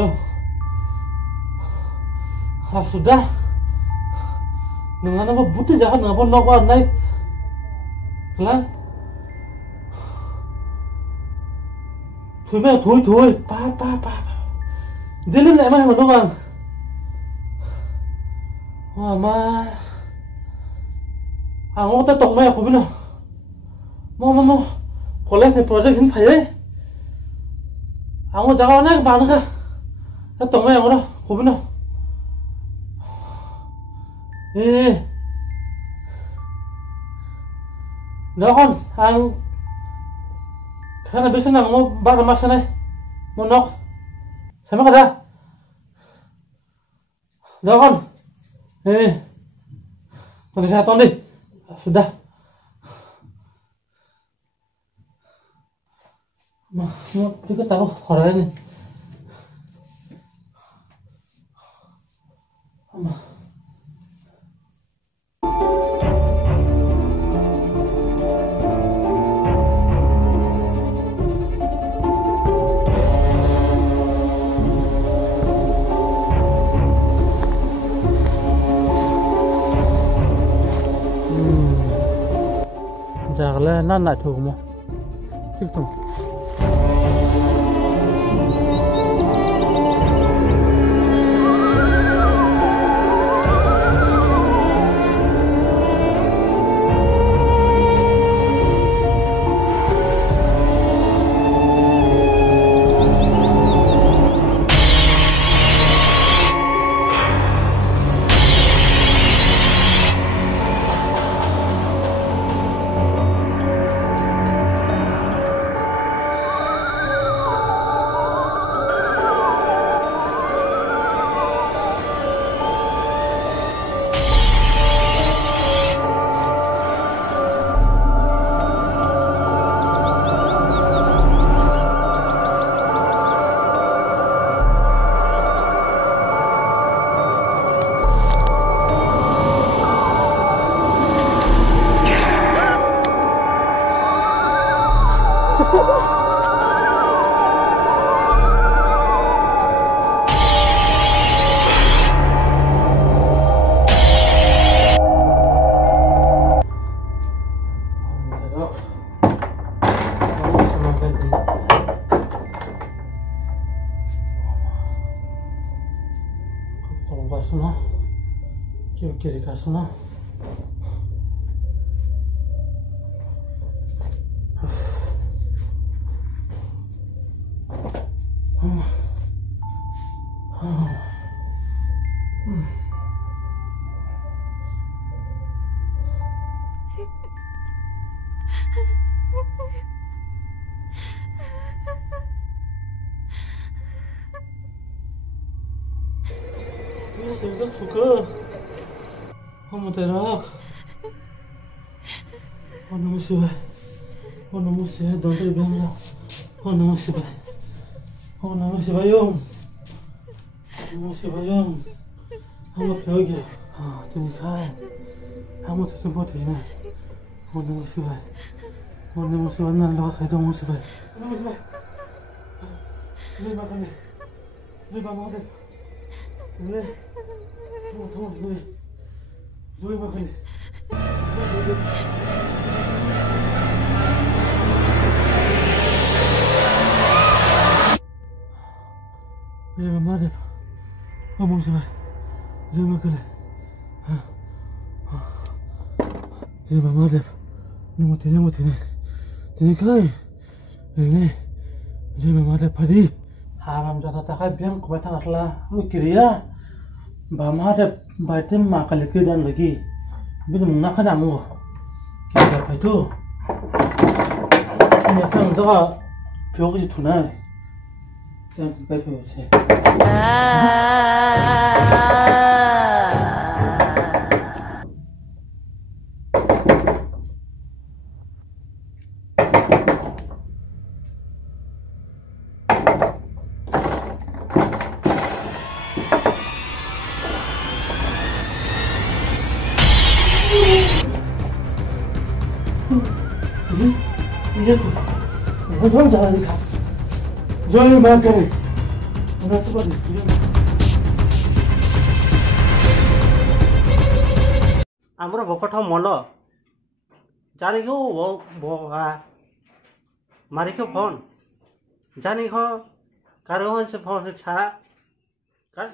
Halo. Sudah. Dengan apa butuh jangan ngapa nokwa naik. Kelang. Thôi, pa. Dilin lại mày mà nó vàng. Mà ngô ta tổng mày của bên nào. Mau. College này project hình phải đấy. Ngô jaga này bạn nữa. Ta tổng mày của đâu, của bên nào. Ê. Đó con, Karena biasa nang mau baga masa này, mau nok, sama kada. Đó con, con lihat ton đi, sudah. Mau kita tahu orang ini. Là năn lại thử mà tiếp tục Suno, kiri suno. 생각 suka, kamu terak. Namo Shivaya, don't take them now. Namo Shivaya, kamu pergi. Jadi kaya, kamu tersempat di sini. Namo Shivaya, nanti kaya Namo Shivaya. Ini makan ni, ini bangun deh. Ini. Tunggu, Zoe makan ni. Ya mama deh, ngomong sama Zoe makan ni. Ya mama deh, nyamut ni. Jadi kai, ini Zoe mama deh padi. Haram jatuh takai biang kebetulan adalah mukiriya. Bama ada batin makan lagi dan lagi, belum nak kamu. Kita apa itu? Ini kan dah berapa tunai? Saya berapa sih? Iya tuh, gue jangan dikasih. Jangan makan. Una sopa de frío. Amro bokotho molo. Jani ko bo mari ko phone. Jani ko karo se phone se cha. Kar